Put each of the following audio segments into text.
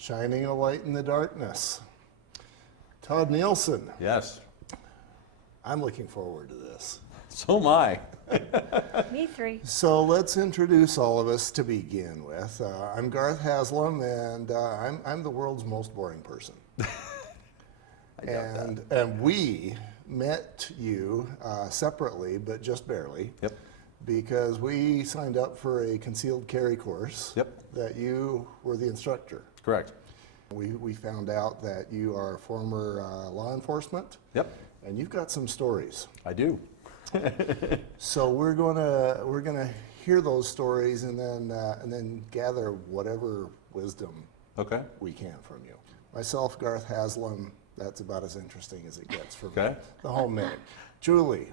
Shining a light in the darkness. Todd Nielsen. Yes. I'm looking forward to this. So am I. Me three. So let's introduce all of us to begin with. I'm Garth Haslam, and I'm the world's most boring person. And we met you separately, but just barely. Yep. Because we signed up for a concealed carry course. Yep. That you were the instructor. Correct. We found out that you are former law enforcement. Yep. And you've got some stories. I do. So we're gonna hear those stories and then gather whatever wisdom Okay. we can from you. Myself, Garth Haslam. That's about as interesting as it gets for me. Okay. The whole minute. Julie,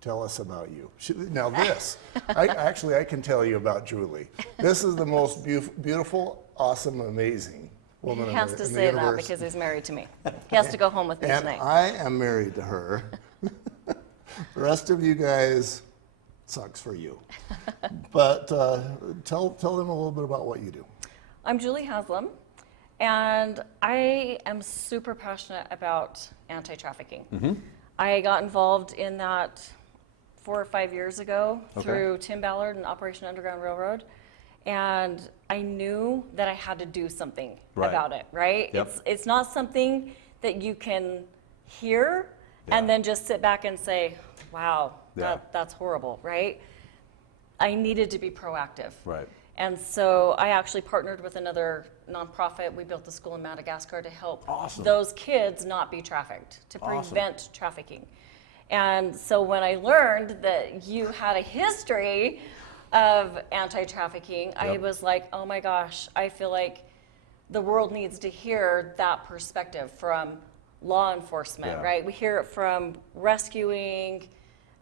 tell us about you. Now this, I can tell you about Julie. This is the most beautiful, awesome, amazing woman He has in to the say that universe. because he's married to me. He has to go home with me And tonight. I am married to her. The rest of you guys, sucks for you. But tell them a little bit about what you do. I'm Julie Haslam, and I am super passionate about anti-trafficking. Mm-hmm. I got involved in that 4 or 5 years ago Okay. through Tim Ballard and Operation Underground Railroad, and I knew that I had to do something Right. about it, right? Yep. It's not something that you can hear and Yeah. then just sit back and say, wow, Yeah. that's horrible, right? I needed to be proactive. Right. And so I actually partnered with another nonprofit. We built a school in Madagascar to help Awesome. those kids not be trafficked, to Awesome. prevent trafficking. And so when I learned that you had a history of anti-trafficking, I Yep. was like, oh my gosh, I feel like the world needs to hear that perspective from law enforcement, Yeah. right? We hear it from rescuing,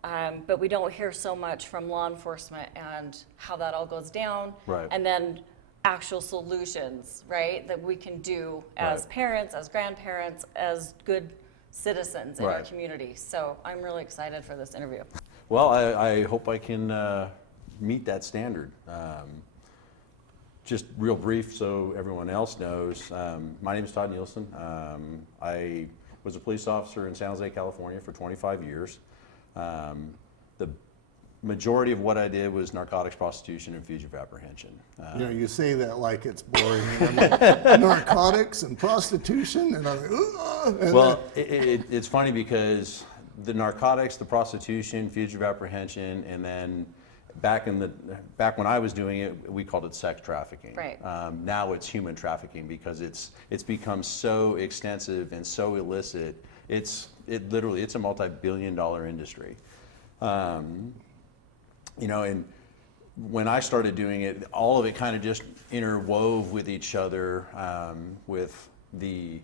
but we don't hear so much from law enforcement and how that all goes down. Right. And then actual solutions, right, that we can do as Right. parents, as grandparents, as good citizens in our Right. community. So I'm really excited for this interview. Well, I hope I can meet that standard. Just real brief so everyone else knows. My name is Todd Neilsen. I was a police officer in San Jose, California for 25 years. The majority of what I did was narcotics, prostitution, and fugitive apprehension. You know, you say that like it's boring. And I'm like, narcotics and prostitution, and I'm like, ugh, and Well, it's funny because the narcotics, the prostitution, fugitive apprehension, and then back when I was doing it, we called it sex trafficking. Right. Now it's human trafficking because it's become so extensive and so illicit. It's a multi-billion-dollar industry. You know, and when I started doing it, all of it kind of just interwove with each other, with the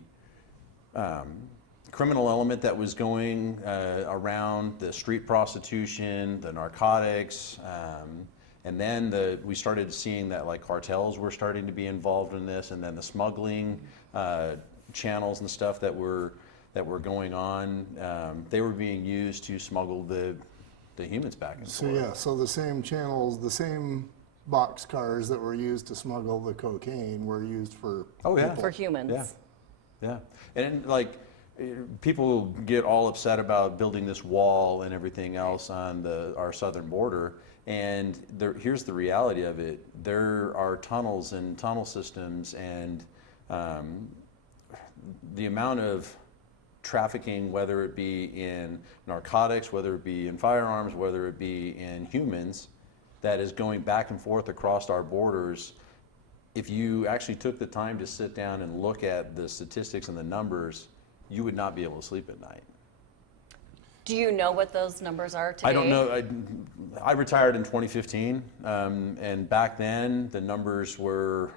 criminal element that was going around the street prostitution, the narcotics, and then we started seeing that like cartels were starting to be involved in this, and then the smuggling channels and stuff that were going on, they were being used to smuggle the humans back and so forth. yeah, so the same channels, the same box cars that were used to smuggle the cocaine were used for Oh, yeah. people. For humans. Yeah, and like people get all upset about building this wall and everything else on our southern border, and here's the reality of it: there are tunnels and tunnel systems, and the amount of trafficking, whether it be in narcotics, whether it be in firearms, whether it be in humans, that is going back and forth across our borders. If you actually took the time to sit down and look at the statistics and the numbers, you would not be able to sleep at night. Do you know what those numbers are today? I don't know. I retired in 2015, and back then the numbers were,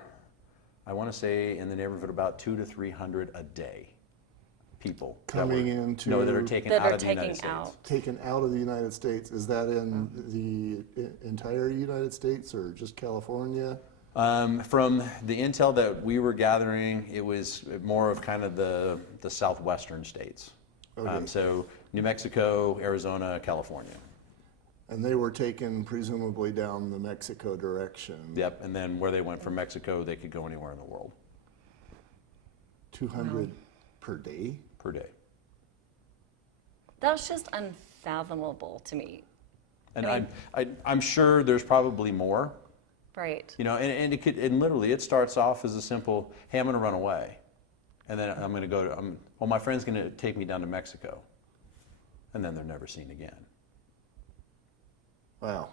I want to say, in the neighborhood of about 200 to 300 a day. People Coming that are taken That out are of the United taking States. out. Taken out of the United States. Is that in the entire United States or just California? From the intel that we were gathering, it was more of kind of the southwestern states. Okay. So New Mexico, Arizona, California. And they were taken presumably down the Mexico direction. Yep, and then where they went from Mexico, they could go anywhere in the world. 200 per day? per day. That's just unfathomable to me. And I mean- I'm sure there's probably more, Right. you know, and it could, and literally it starts off as a simple, hey, I'm going to run away. And then I'm going to go to, well, my friend's going to take me down to Mexico. And then they're never seen again. Wow.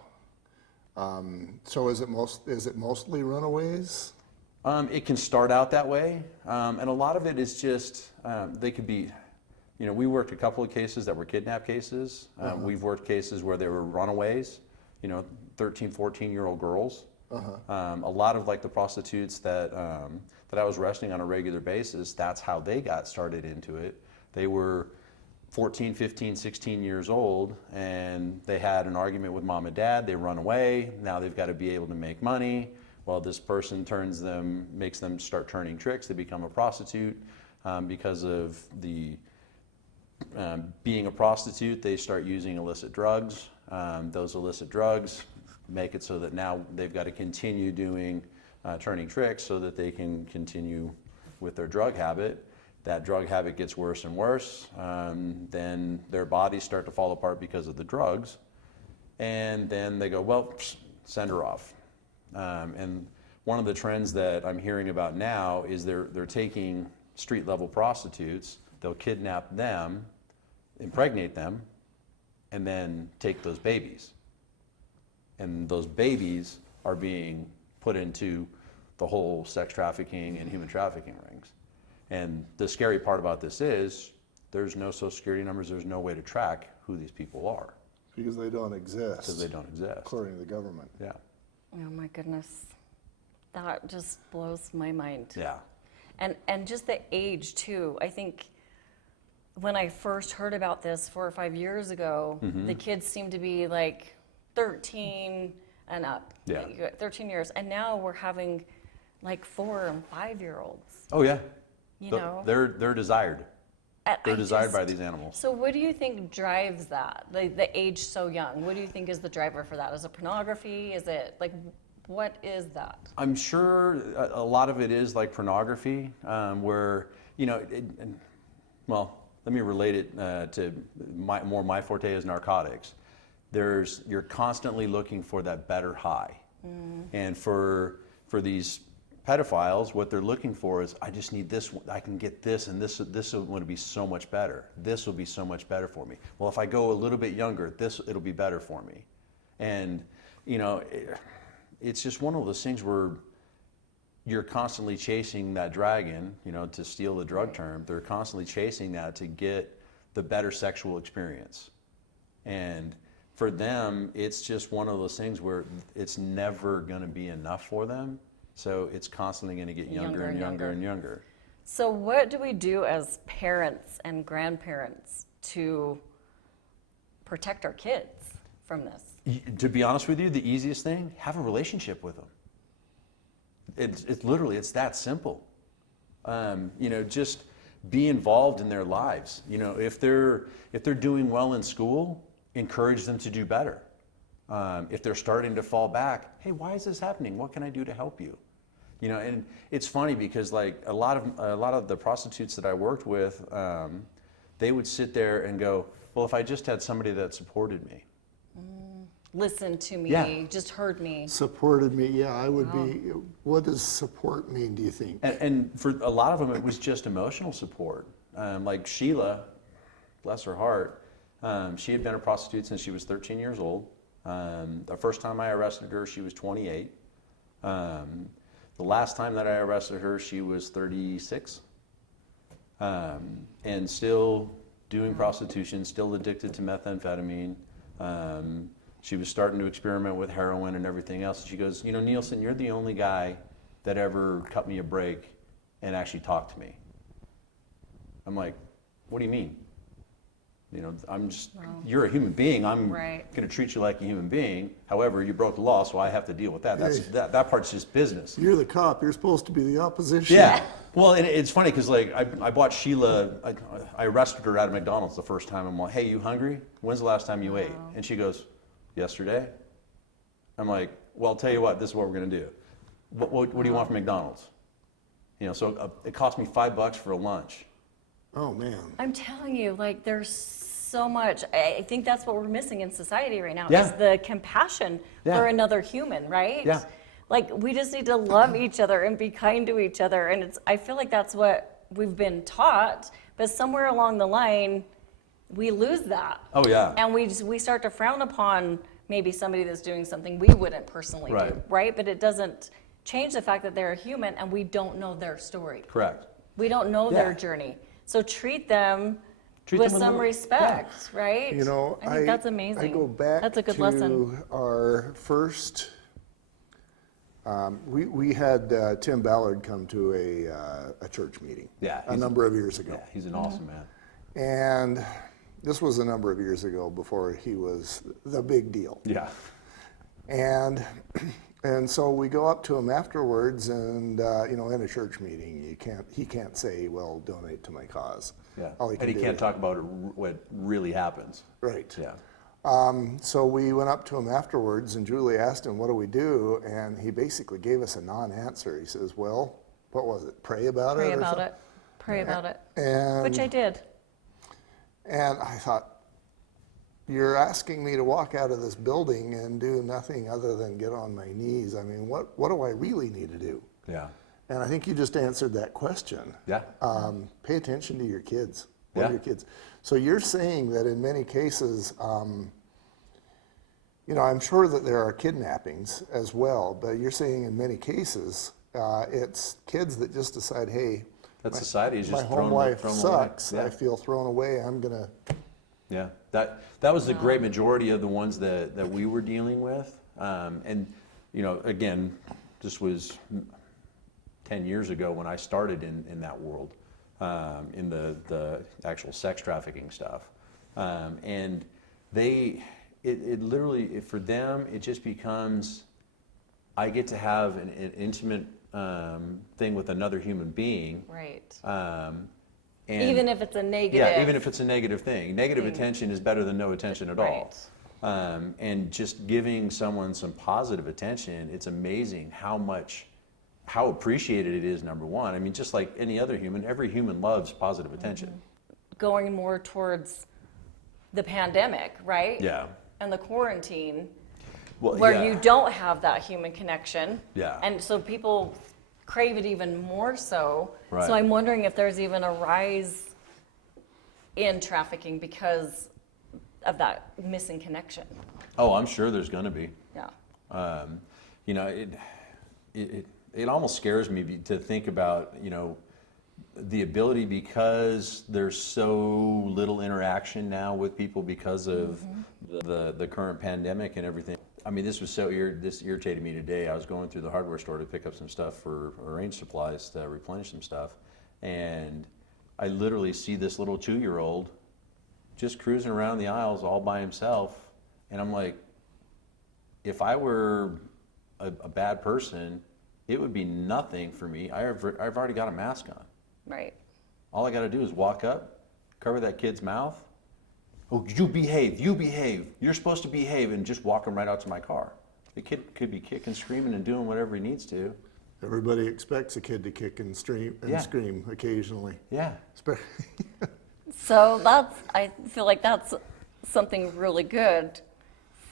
So is it mostly runaways? It can start out that way. And a lot of it is just, they could be, you know, we worked a couple of cases that were kidnap cases. We've worked cases where they were runaways, you know, 13, 14-year-old girls. A lot of like the prostitutes that I was arresting on a regular basis, that's how they got started into it. They were 14, 15, 16 years old, and they had an argument with mom and dad. They run away. Now they've got to be able to make money. Well, this person makes them start turning tricks. They become a prostitute. Because of the being a prostitute, they start using illicit drugs. Those illicit drugs make it so that now they've got to continue doing turning tricks so that they can continue with their drug habit. That drug habit gets worse and worse. Then their bodies start to fall apart because of the drugs. And then they go, well, send her off. And one of the trends that I'm hearing about now is they're taking street level prostitutes, they'll kidnap them, impregnate them, and then take those babies. And those babies are being put into the whole sex trafficking and human trafficking rings. And the scary part about this is there's no social security numbers, there's no way to track who these people are. Because they don't exist. Because they don't exist. According to the government. Yeah. Oh my goodness. That just blows my mind. Yeah. And just the age too. I think when I first heard about this 4 or 5 years ago, the kids seemed to be like 13 and up. Yeah. Like 13 years. And now we're having like 4 and 5-year-olds. Oh yeah. You know? They're desired. They're I desired by just- these animals. So what do you think drives that? The age so young. What do you think is the driver for that? Is it pornography? Is it like, what is that? I'm sure a lot of it is like pornography, where, you know, well, let me relate it to my forte is narcotics. You're constantly looking for that better high. And for these pedophiles, what they're looking for is, I just need this, I can get this, and this will be so much better. This will be so much better for me. Well, if I go a little bit younger, it'll be better for me. And, you know, it's just one of those things where you're constantly chasing that dragon, you know, to steal the drug term. They're constantly chasing that to get the better sexual experience. And for them, it's just one of those things where it's never going to be enough for them. So it's constantly going to get younger and younger and younger. So what do we do as parents and grandparents to protect our kids from this? To be honest with you, the easiest thing, have a relationship with them. It's literally, it's that simple. You know, just be involved in their lives. You know, if they're doing well in school, encourage them to do better. If they're starting to fall back, hey, why is this happening? What can I do to help you? You know, and it's funny because like a lot of the prostitutes that I worked with, they would sit there and go, well, if I just had somebody that supported me. Listen to me, Yeah. just heard me. Supported me, yeah, I would be. What does support mean, do you think? And for a lot of them, it was just emotional support. Like Sheila, bless her heart, she had been a prostitute since she was 13 years old. The first time I arrested her, she was 28. The last time that I arrested her, she was 36. And still doing prostitution, still addicted to methamphetamine. She was starting to experiment with heroin and everything else. She goes, you know, Nielsen, you're the only guy that ever cut me a break and actually talked to me. I'm like, what do you mean? You know, I'm just, you're a human being. I'm Right. going to treat you like a human being. However, you broke the law, so I have to deal with that. That part's just business. You're the cop, you're supposed to be the opposition. Yeah. Well, and it's funny because like I bought Sheila, I arrested her at McDonald's the first time. I'm like, hey, you hungry? When's the last time you ate? And she goes, yesterday. I'm like, well, I'll tell you what, this is what we're going to do. What do you want from McDonald's? So it cost me $5 for a lunch. Oh, man. I'm telling you, like, there's so much. I think that's what we're missing in society right now, Yeah. is the compassion Yeah. for another human, right? Yeah. Like, we just need to love each other and be kind to each other. And I feel like that's what we've been taught, but somewhere along the line, we lose that. Oh, yeah. And we start to frown upon maybe somebody that's doing something we wouldn't personally do, Right. right? But it doesn't change the fact that they're a human and we don't know their story. Correct. We don't know Yeah. their journey. So treat them Treat with them some with- respect, right? You know, I think that's amazing. I go back That's a good to lesson. our first. We had Tim Ballard come to a church meeting. Yeah, a number of years ago, Yeah, he's an awesome man. and this was a number of years ago before he was the big deal. Yeah. And so we go up to him afterwards, and in a church meeting, he can't say, "Well, donate to my cause." Yeah. All And he do can't talk about what really happens. Right. Yeah. So we went up to him afterwards, and Julie asked him, "What do we do?" And he basically gave us a non-answer. He says, "Well, what was it? Pray about it." Pray or about something?" it. Pray about it. And Which I did. And I thought, you're asking me to walk out of this building and do nothing other than get on my knees. I mean, what do I really need to do? Yeah. And I think you just answered that question. Yeah. Pay attention to your kids. What Yeah. are your kids? So you're saying that in many cases, I'm sure that there are kidnappings as well, but you're saying in many cases, it's kids that just decide, hey, That society is my just home thrown life thrown sucks. Away. I feel thrown away. I'm gonna. Yeah, that was the great majority of the ones that we were dealing with. And, again, this was 10 years ago when I started in that world, in the actual sex trafficking stuff. And it literally, for them, it just becomes, I get to have an intimate thing with another human being. Right. And Even if it's a negative. Yeah, even if it's a negative thing. Negative attention is better than no attention at all. Right. And just giving someone some positive attention, it's amazing how appreciated it is, number one. I mean, just like any other human, every human loves positive attention. Going more towards the pandemic, right? Yeah. And the quarantine, Well, where yeah. you don't have that human connection. Yeah. And so people crave it even more so. Right. So I'm wondering if there's even a rise in trafficking because of that missing connection. Oh, I'm sure there's going to be. Yeah. It almost scares me to think about, the ability, because there's so little interaction now with people because of the current pandemic and everything. I mean, this irritated me today. I was going through the hardware store to pick up some stuff for range supplies to replenish some stuff, and I literally see this little 2-year-old just cruising around the aisles all by himself, and I'm like, if I were a bad person, it would be nothing for me. I've already got a mask on. Right. All I got to do is walk up, cover that kid's mouth. Oh, you behave. You're supposed to behave, and just walk him right out to my car. The kid could be kicking, screaming, and doing whatever he needs to. Everybody expects a kid to kick and Yeah. scream occasionally. Yeah. So I feel like that's something really good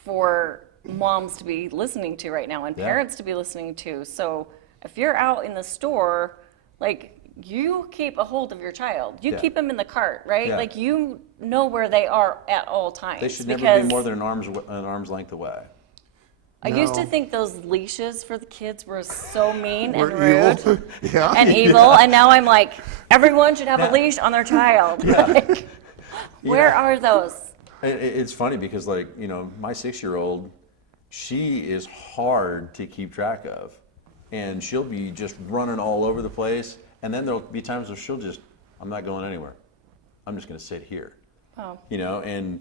for moms to be listening to right now and Yeah. parents to be listening to. So if you're out in the store, like, you keep a hold of your child. You Yeah. keep them in the cart, right? Yeah. Like, you know where they are at all times. They should never because be more than an arm's length away. I used to No. think those leashes for the kids were so mean and We're rude evil. Yeah. and evil, and now I'm like, everyone should have a leash on their child. Like, where are those? It's funny because, like, my 6-year-old, she is hard to keep track of, and she'll be just running all over the place. And then there'll be times where I'm not going anywhere. I'm just going to sit here. Oh. And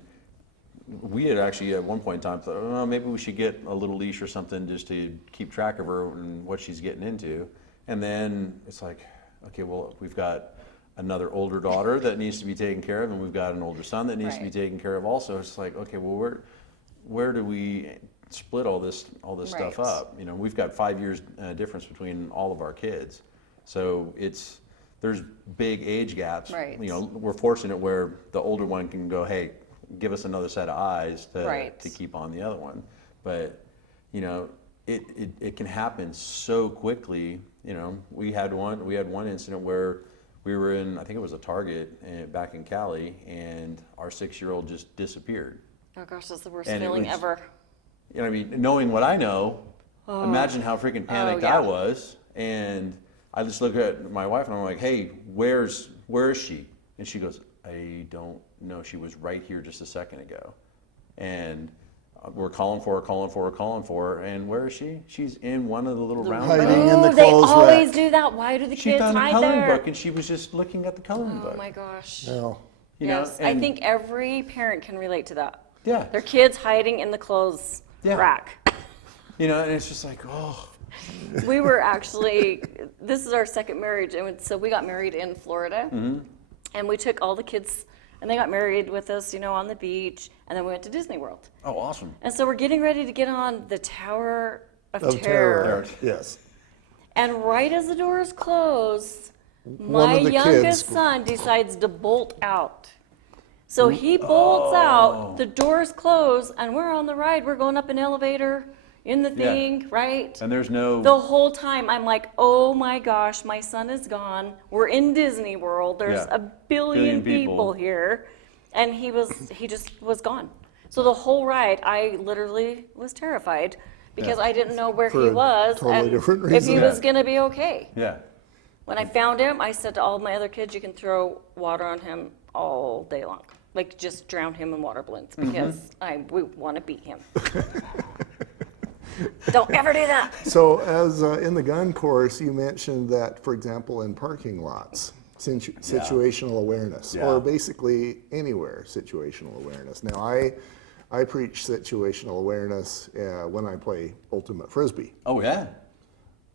we had actually at one point in time thought, oh, maybe we should get a little leash or something just to keep track of her and what she's getting into. And then it's like, okay, well, we've got another older daughter that needs to be taken care of, and we've got an older son that needs to be Right. taken care of also. It's like, okay, well, where do we split all this stuff Right. up? We've got 5 years difference between all of our kids. So there's big age gaps. Right. You know, we're fortunate where the older one can go, hey, give us another set of eyes to keep on the other one. But, you know, it can happen so quickly. You know, we had one incident where we were in, I think it was a Target back in Cali, and our 6-year-old just disappeared. Oh gosh, that's the worst And feeling ever. You know, I mean, knowing what I know, imagine how freaking panicked I was. And I just look at my wife and I'm like, hey, where is she? And she goes, I don't know. She was right here just a second ago. And we're calling for her. And where is she? She's in one of the little round Hiding bags. in the They clothes always rack. do that. Why do the She kids found a hide coloring there? book and she was just looking at the coloring book. Oh my gosh. No. You know, Yes, I and- think every parent can relate to that. Yeah. Their kids hiding in the clothes rack. You know, and it's just like, oh. We were actually, this is our second marriage, and so we got married in Florida, and we took all the kids, and they got married with us, you know, on the beach, and then we went to Disney World. Oh, awesome. And so we're getting ready to get on the Tower of Of Terror. terror. Yes. And right as the doors close, One my of the youngest kids- son decides to bolt out. So he bolts out, the doors close, and we're on the ride. We're going up an elevator in the Yeah. thing, right? And there's no. The whole time I'm like, oh my gosh, my son is gone. We're in Disney World. There's Yeah. a billion people here. And he just was gone. So the whole ride, I literally was terrified because I didn't know where For he a was totally and different if he reason. was gonna be okay. Yeah. When I found him, I said to all my other kids, you can throw water on him all day long. Like just drown him in water balloons because we want to beat him. Don't ever do that. So as in the gun course, you mentioned that, for example, in parking lots, situational awareness, Yeah. or basically anywhere, situational awareness. Now, I preach situational awareness when I play ultimate frisbee. Oh, yeah.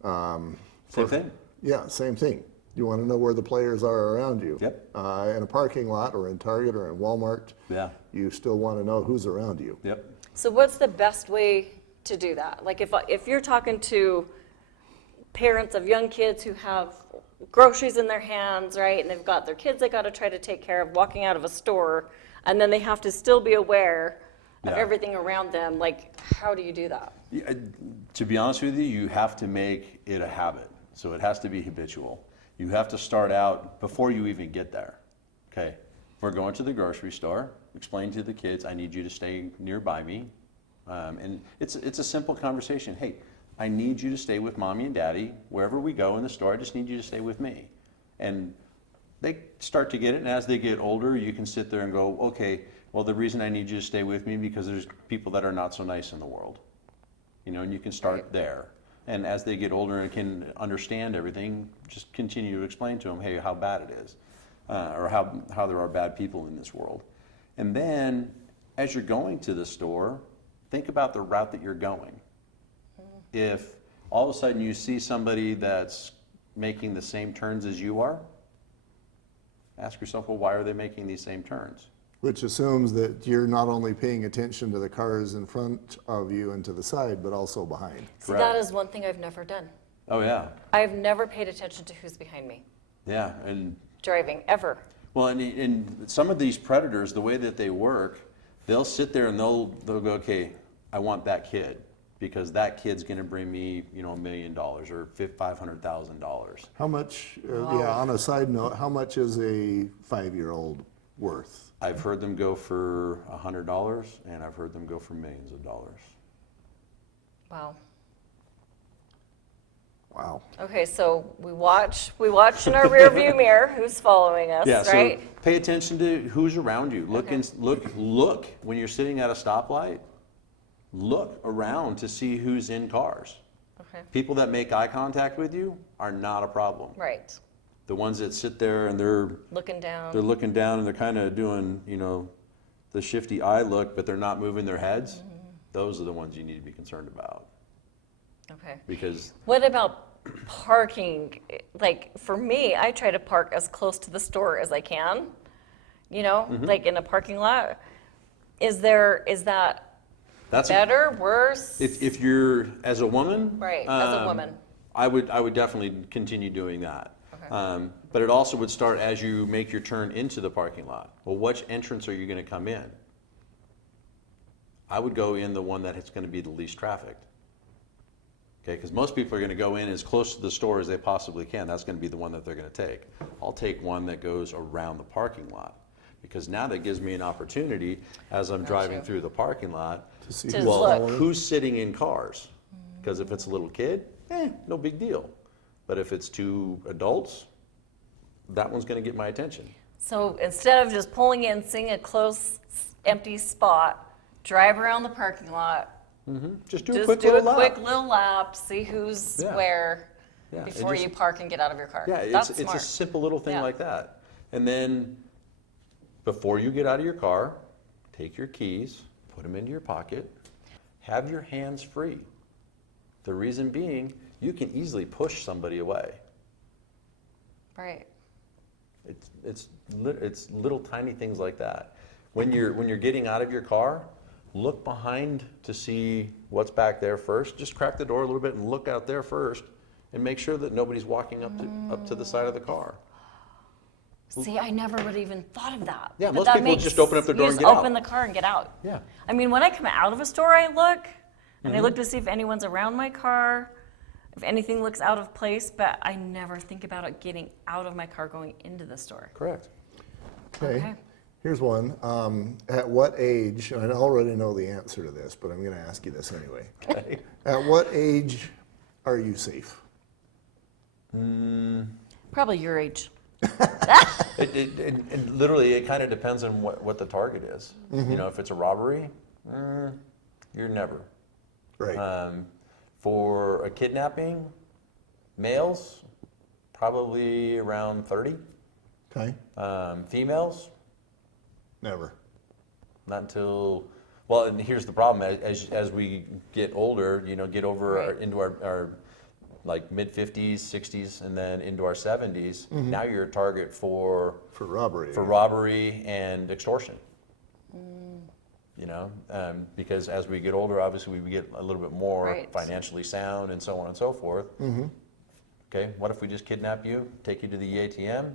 Same thing. Yeah, same thing. You want to know where the players are around you. Yep. In a parking lot or in Target or in Walmart, Yeah. you still want to know who's around you. Yep. So what's the best way to do that? Like if you're talking to parents of young kids who have groceries in their hands, right, and they've got their kids they got to try to take care of walking out of a store, and then they have to still be aware of Yeah. everything around them, like how do you do that? Yeah, to be honest with you, you have to make it a habit. So it has to be habitual. You have to start out before you even get there. Okay, we're going to the grocery store. Explain to the kids, I need you to stay nearby me. And it's a simple conversation. Hey, I need you to stay with mommy and daddy. Wherever we go in the store, I just need you to stay with me. And they start to get it. And as they get older, you can sit there and go, okay, well, the reason I need you to stay with me because there's people that are not so nice in the world. You know, and you can start there. And as they get older and can understand everything, just continue to explain to them, hey, how bad it is, or how there are bad people in this world. And then, as you're going to the store, think about the route that you're going. If all of a sudden you see somebody that's making the same turns as you are, ask yourself, well, why are they making these same turns? Which assumes that you're not only paying attention to the cars in front of you and to the side, but also behind. See, Correct. that is one thing I've never done. Oh, yeah. I've never paid attention to who's behind me Yeah, and driving, ever. well, and some of these predators, the way that they work, they'll sit there and they'll go, okay, I want that kid because that kid's going to bring me, $1 million or $500,000. How much, on a side note, how much is a 5-year-old worth? I've heard them go for $100, and I've heard them go for millions of dollars. Wow. Wow. Okay, so we watch in our rear view mirror who's following us, Yeah, right? so pay attention to who's around you. Look Okay. look when you're sitting at a stoplight. Look around to see who's in cars. Okay. People that make eye contact with you are not a problem. Right. The ones that sit there and they're Looking down. looking down and they're kind of doing, the shifty eye look, but they're not moving their heads. Those are the ones you need to be concerned about Okay. because What about parking? Like for me, I try to park as close to the store as I can. Like in a parking lot. Is that that's better, worse? if you're as a woman, Right, as a woman. I would definitely continue doing that. But it also would start as you make your turn into the parking lot. Well, which entrance are you going to come in? I would go in the one that is going to be the least trafficked. Okay, because most people are going to go in as close to the store as they possibly can. That's going to be the one that they're going to take. I'll take one that goes around the parking lot, because now that gives me an opportunity as I'm driving through the parking lot To see To who's look. following. who's sitting in cars. Because if it's a little kid, no big deal. But if it's two adults, that one's going to get my attention. So instead of just pulling in, seeing a close, empty spot, drive around the parking lot, Just do a just quick do little a lap. quick little lap, see who's Yeah. where Yeah, it before just- you park and get out of your car. Yeah, That's it's smart. a simple little thing Yeah. like that. And then before you get out of your car, take your keys, put them into your pocket, have your hands free. The reason being, you can easily push somebody away. Right. It's little tiny things like that. When you're getting out of your car, look behind to see what's back there first. Just crack the door a little bit and look out there first, and make sure that nobody's walking up to the side of the car. See, I never would have even thought of that. Yeah, But most that people makes- just open up their door you and just get open out. the car and get out. Yeah. I mean, when I come out of a store, I look, and I look to see if anyone's around my car, if anything looks out of place, but I never think about it getting out of my car going into the store. Correct. Okay. Okay. Here's one. At what age, and I already know the answer to this, but I'm going to ask you this anyway. Okay. At what age are you safe? Probably your age. It literally, it kind of depends on what the target is. You know, if it's a robbery, you're never. Right. For a kidnapping, males, probably around 30. Okay. Females, Never. not until, well, and here's the problem, as we get older, you know, get over Right. into our like mid-50s, 60s, and then into our 70s, now you're a target for robbery. robbery and extortion. You know, because as we get older, obviously we get a little bit more Right. financially sound and so on and so forth. Okay, what if we just kidnap you, take you to the ATM,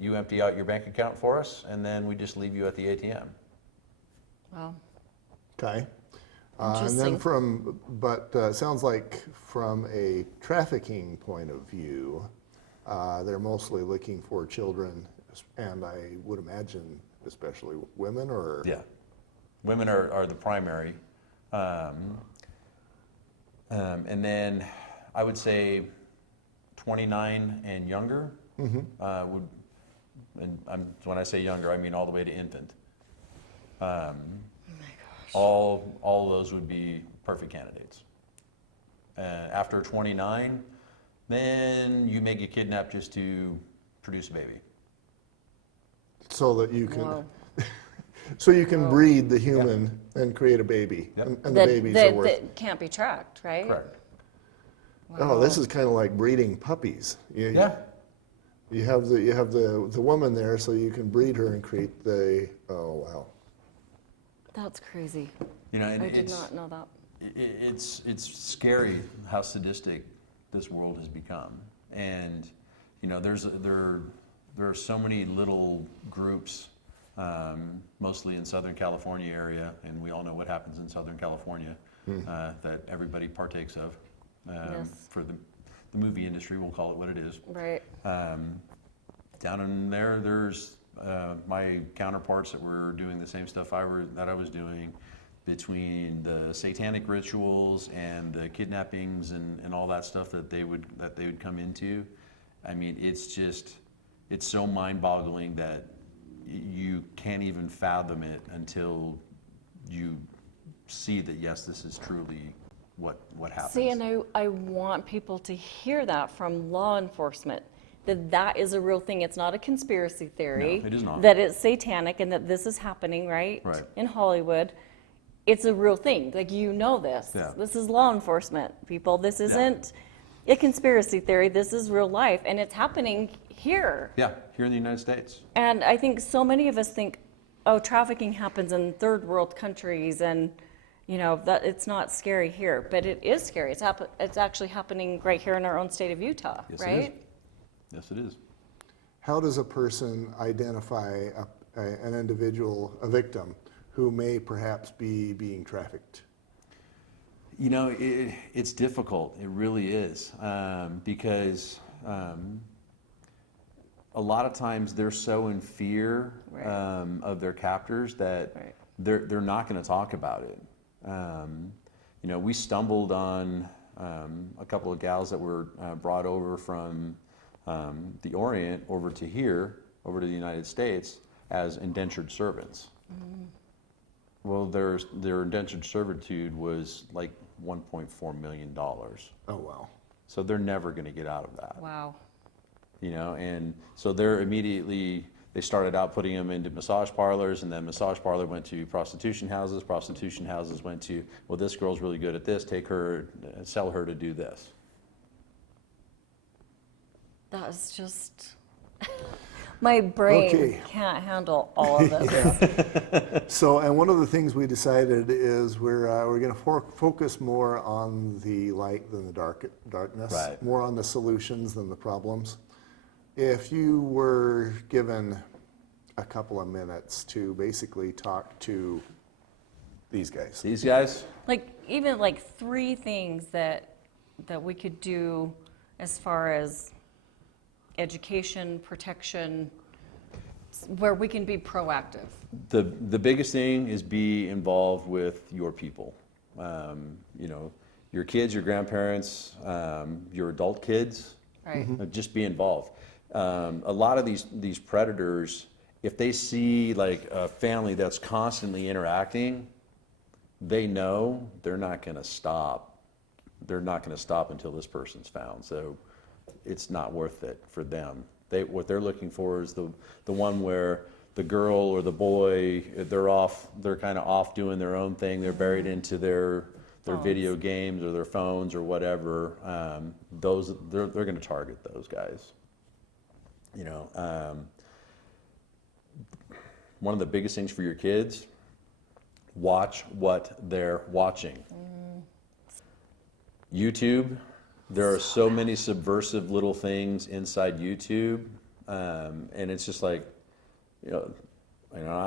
you empty out your bank account for us, and then we just leave you at the ATM? Wow. Okay. And then Interesting. sounds like from a trafficking point of view, they're mostly looking for children, and I would imagine especially women, or? Yeah, women are the primary. And then I would say 29 and younger would, and when I say younger, I mean all the way to infant. All those would be perfect candidates. After 29, then you may get kidnapped just to produce a baby. So that you can, Wow. so you can breed the human and create a baby, Yep. and the babies are worth. That can't be tracked, right? Correct. Oh, this is kind of like breeding puppies. Yeah. You have the woman there, so you can breed her and create the. Oh wow. That's crazy. You know, and I did it's not know that. it's scary how sadistic this world has become, and you know, there are so many little groups, mostly in Southern California area, and we all know what happens in Southern California, that everybody partakes of. Yes. For the movie industry, we'll call it what it is. Right. Down in there, there's my counterparts that were doing the same stuff that I was doing, between the satanic rituals and the kidnappings and all that stuff that they would come into. I mean, it's so mind-boggling that you can't even fathom it until you see that, yes, this is truly what happens. See, and I want people to hear that from law enforcement, that is a real thing. It's not a conspiracy theory. No, it is not. That it's satanic and that this is happening, right? Right. In Hollywood. It's a real thing. Like, you know this. Yeah. This is law enforcement, people. This isn't a conspiracy theory. This is real life. And it's happening here. Yeah, here in the United States. And I think so many of us think, oh, trafficking happens in third world countries and you know, that it's not scary here, but it is scary. It's actually happening right here in our own state of Utah, Yes, right? it is. Yes, it is. How does a person identify an individual, a victim, who may perhaps be being trafficked? You know, it's difficult. It really is, because a lot of times they're so in fear Right. of their captors that Right. they're not going to talk about it. You know, we stumbled on a couple of gals that were brought over from the Orient over to here, over to the United States, as indentured servants. Well, their indentured servitude was like $1.4 million. Oh, wow. So they're never going to get out of that. Wow. You know, and so they started out putting them into massage parlors, and then massage parlor went to prostitution houses went to, well, this girl's really good at this, take her, sell her to do this. That is just, my brain Okay. can't handle all of this. So, and one of the things we decided is we're going to focus more on the light than the darkness, Right. more on the solutions than the problems. If you were given a couple of minutes to basically talk to these guys. These guys, Like, even like 3 things that we could do as far as education, protection, where we can be proactive. the biggest thing is be involved with your people. You know, your kids, your grandparents, your adult kids. Right. Just be involved. A lot of these predators, if they see like a family that's constantly interacting, they know they're not going to stop. They're not going to stop until this person's found. So it's not worth it for them. What they're looking for is the one where the girl or the boy, they're kind of off doing their own thing. They're buried into their video games or their phones or whatever. They're going to target those guys. You know, one of the biggest things for your kids, watch what they're watching. YouTube, there are so many subversive little things inside YouTube, and it's just like, you know,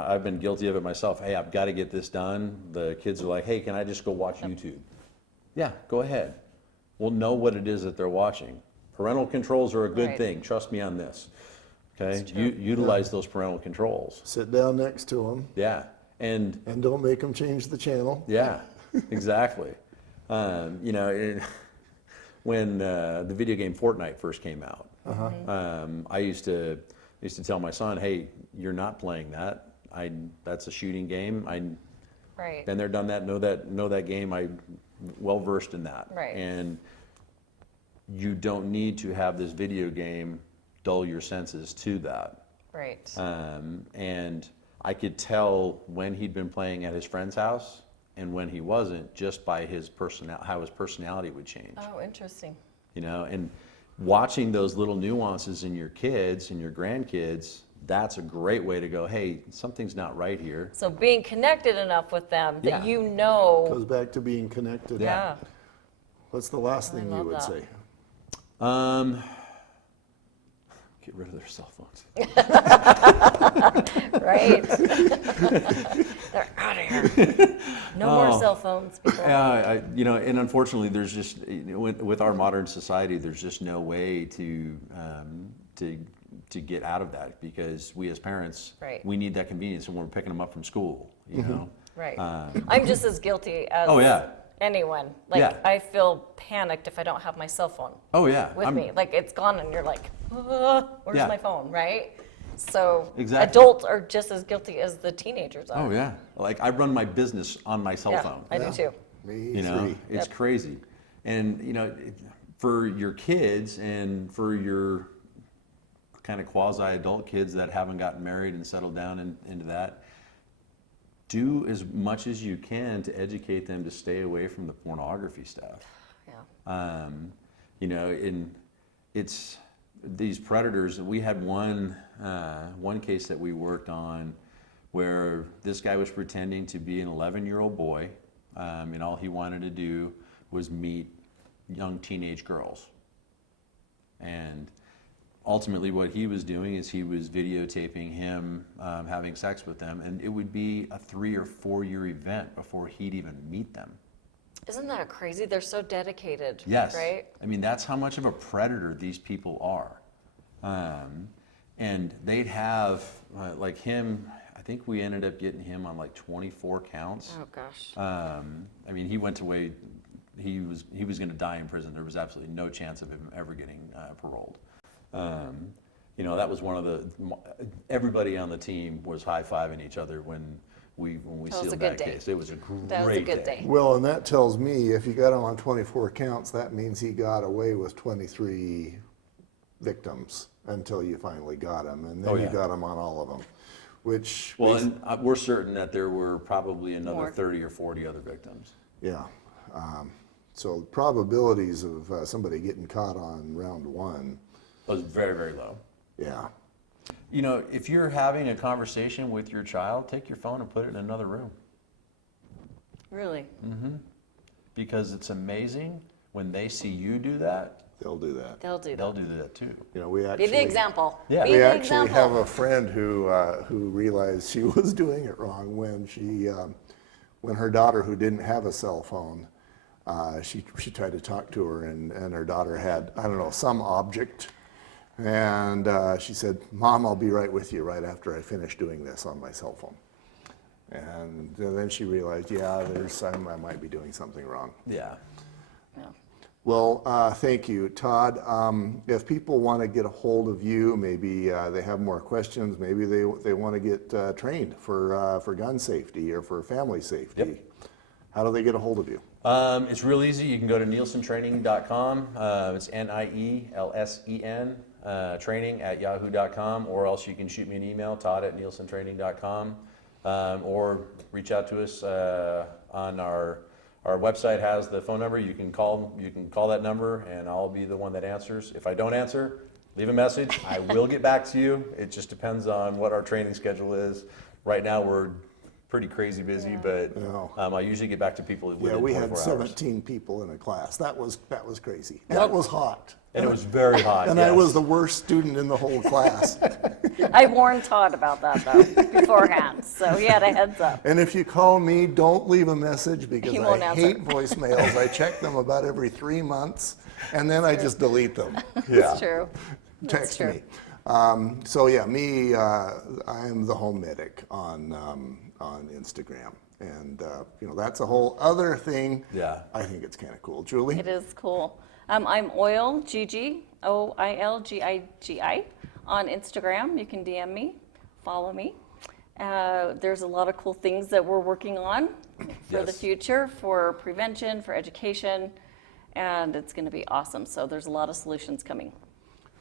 I've been guilty of it myself. Hey, I've got to get this done. The kids are like, hey, can I just go watch YouTube? Yeah, go ahead. We'll know what it is that they're watching. Parental controls are a good Right. thing. Trust me on this. Okay, That's true. utilize those parental controls. Sit down next to them Yeah, and and don't make them change the channel. yeah, exactly. You know, when the video game Fortnite first came out, I used to tell my son, "Hey, you're not playing that. That's a shooting game. Right. Been there, done that. Know that game. I'm well versed in that. Right. And you don't need to have this video game dull your senses to that. Right. And I could tell when he'd been playing at his friend's house and when he wasn't, just by how his personality would change. Oh, interesting. You know, and watching those little nuances in your kids and your grandkids, that's a great way to go, hey, something's not right here. So being connected enough with them that Yeah. you know. Goes back to being connected. Yeah. What's the last thing you love would that. say? Get rid of their cell phones. Right. They're out of here. No more cell phones, people. You know, and unfortunately, there's just, with our modern society, there's just no way to get out of that, because we as parents, Right. we need that convenience when we're picking them up from school. You know. Right. I'm just as guilty as Oh, yeah. anyone. Like, Yeah. I feel panicked if I don't have my cell phone Oh yeah. with me. Like, it's gone and you're like, where's Yeah. my phone, right? So Exactly. adults are just as guilty as the teenagers are. Oh yeah. Like, I run my business on my cell Yeah, phone. I do too. Me You know, three. it's Yep. crazy. And, you know, for your kids and for your kind of quasi-adult kids that haven't gotten married and settled down into that, do as much as you can to educate them to stay away from the pornography stuff. Yeah. You know, it's these predators. We had one case that we worked on where this guy was pretending to be an 11-year-old boy. and all he wanted to do was meet young teenage girls. And ultimately what he was doing is he was videotaping him having sex with them, and it would be a 3 or 4 year event before he'd even meet them. Isn't that crazy? They're so dedicated, Yes. right? I mean, that's how much of a predator these people are. And they'd have, like him, I think we ended up getting him on like 24 counts. Oh, gosh. I mean, he went away, he was going to die in prison. There was absolutely no chance of him ever getting paroled. You know, that was one of the, everybody on the team was high-fiving each other when we was a sealed good that day. case. It was a great That was a good day. Well, and that tells me if you got him on 24 counts, that means he got away with 23 victims until you finally got him, and then Oh, you yeah. got him on all of them, which Well, and we're certain that there were probably another More. 30 or 40 other victims. yeah. So probabilities of somebody getting caught on round one, It was very, very low. yeah. You know, if you're having a conversation with your child, take your phone and put it in another room. Really? Because it's amazing when they see you do that, They'll do that. They'll do they'll that. do that too. You know, we Be actually the example. Yeah. Be we the actually example. have a friend who realized she was doing it wrong when when her daughter, who didn't have a cell phone, she tried to talk to her, and her daughter had, I don't know, some object, and she said, "Mom, I'll be right with you right after I finish doing this on my cell phone." And then she realized, yeah, I might be doing something wrong. Yeah. Yeah. Well, thank you, Todd. If people want to get a hold of you, maybe they have more questions, maybe they want to get trained for gun safety or for family safety. Yep. How do they get a hold of you? It's real easy. You can go to nielsentraining.com. It's NIELSEN training at yahoo.com, or else you can shoot me an email, todd@nielsentraining.com, or reach out to us on our website has the phone number. You can call that number, and I'll be the one that answers. If I don't answer, leave a message. I will get back to you. It just depends on what our training schedule is. Right now, we're pretty crazy busy, but Yeah. I usually get back to people within Yeah, we 24 had hours. 17 people in a class. That was crazy. That was hot. And it was very hot. And yes. I was the worst student in the whole class. I warned Todd about that though beforehand, so he had a heads up. And if you call me, don't leave a message because He I won't answer. hate voicemails. I check them about every 3 months, and then I just delete them. It's true. That's Text true. me. So yeah, me, I am the home medic on Instagram, and you know, that's a whole other thing. Yeah. I think it's kind of cool. Julie? It is cool. I'm Oil Gigi, OILGIGI, on Instagram. You can DM me, follow me. There's a lot of cool things that we're working on for the Yes. future, for prevention, for education, and it's going to be awesome. So there's a lot of solutions coming.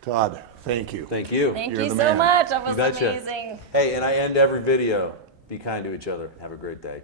Todd, thank you. Thank you. Thank You're you the so man. much. That You was betcha. amazing. Hey, and I end every video. Be kind to each other. Have a great day.